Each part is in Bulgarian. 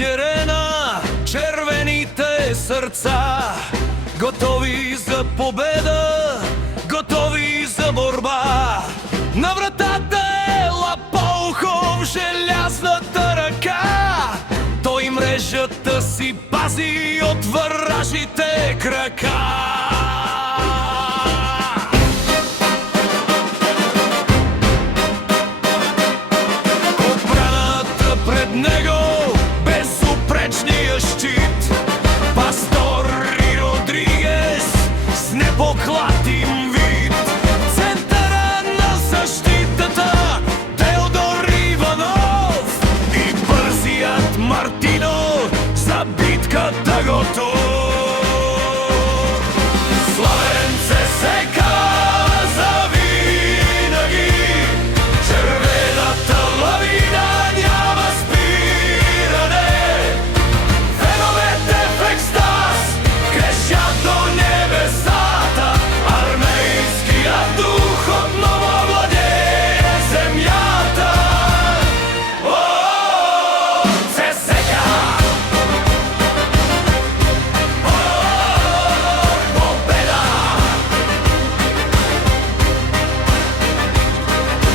терена червените сърца, готови за победа, готови за борба. На вратата е Лапоухов, желязната ръка. Той мрежата си пази от вражите крака. Отбраната пред него, безупречния щит. Пастор и Родригес с непоклатим вид. Центъра на защитата Теодор Иванов и бързият Мартино за битката готов. Славен ЦСКА завинаги, червената лавина няма спиране. Феновете в екстаз крещят до небесата, армейският дух отново владее земята. О, ЦСКА! Победа!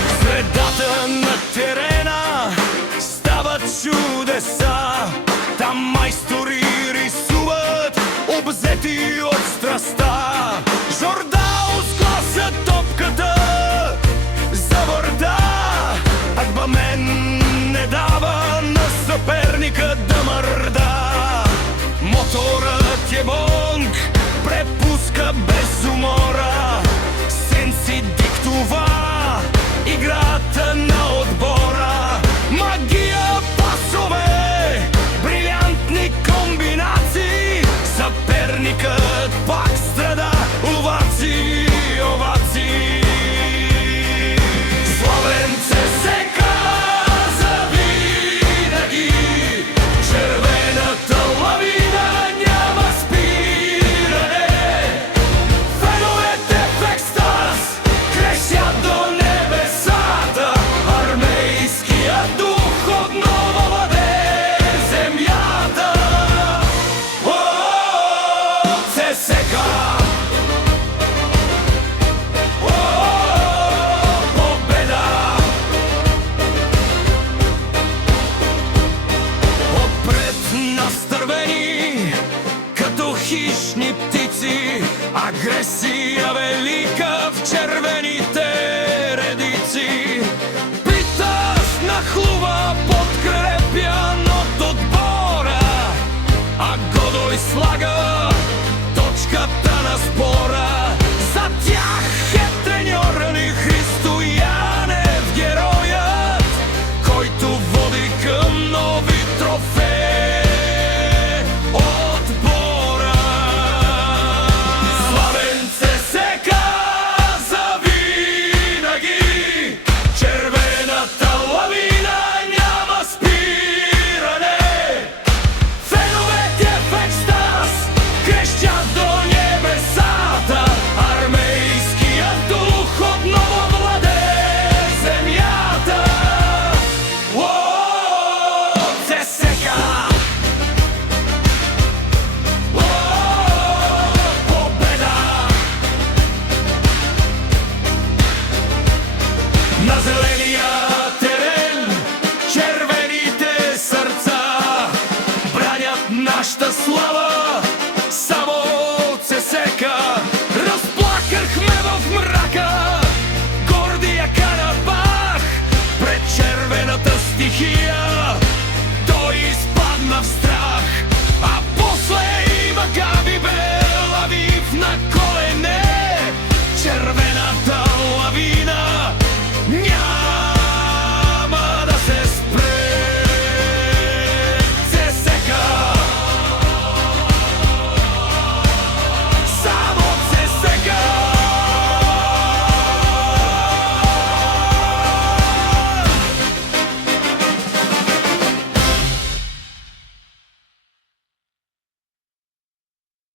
В средата на терена стават чудеса. Там майстори рисуват, обзети от страста. Жордао сглася топката за върда. Агбамен не дава на съперника да мърда. Моторът е бонг, препуска без умора. Сенси диктува играта на отбора. Магия, пасове, брилянтни комбинации. Съперникът пак страда, овации, овации. Славен ЦСКА завинаги, червената лавина няма спиране. Феновете в екстаз крещят до небесата, армейският дух отново владее земята. О, ЦСКА! О, победа! Отпред настървени като хищни птици, агресия велика в червените редици. Питаш нахлува подкрепян от отбора, а Годой слага точката на спора. За тях е треньора ни Христо Янев, героят, който води към нови трофеи. Отбора славен ЦСКА завинаги, червената лавина няма спиране. Феновете в екстаз крещят до небесата, армейският дух отново владее земята. О, ЦСКА! О, победа! На зеления терен червените сърца бранят нашата слава, само ЦСКА. Разплакахме в мрака гордия Карабах пред червената стихия.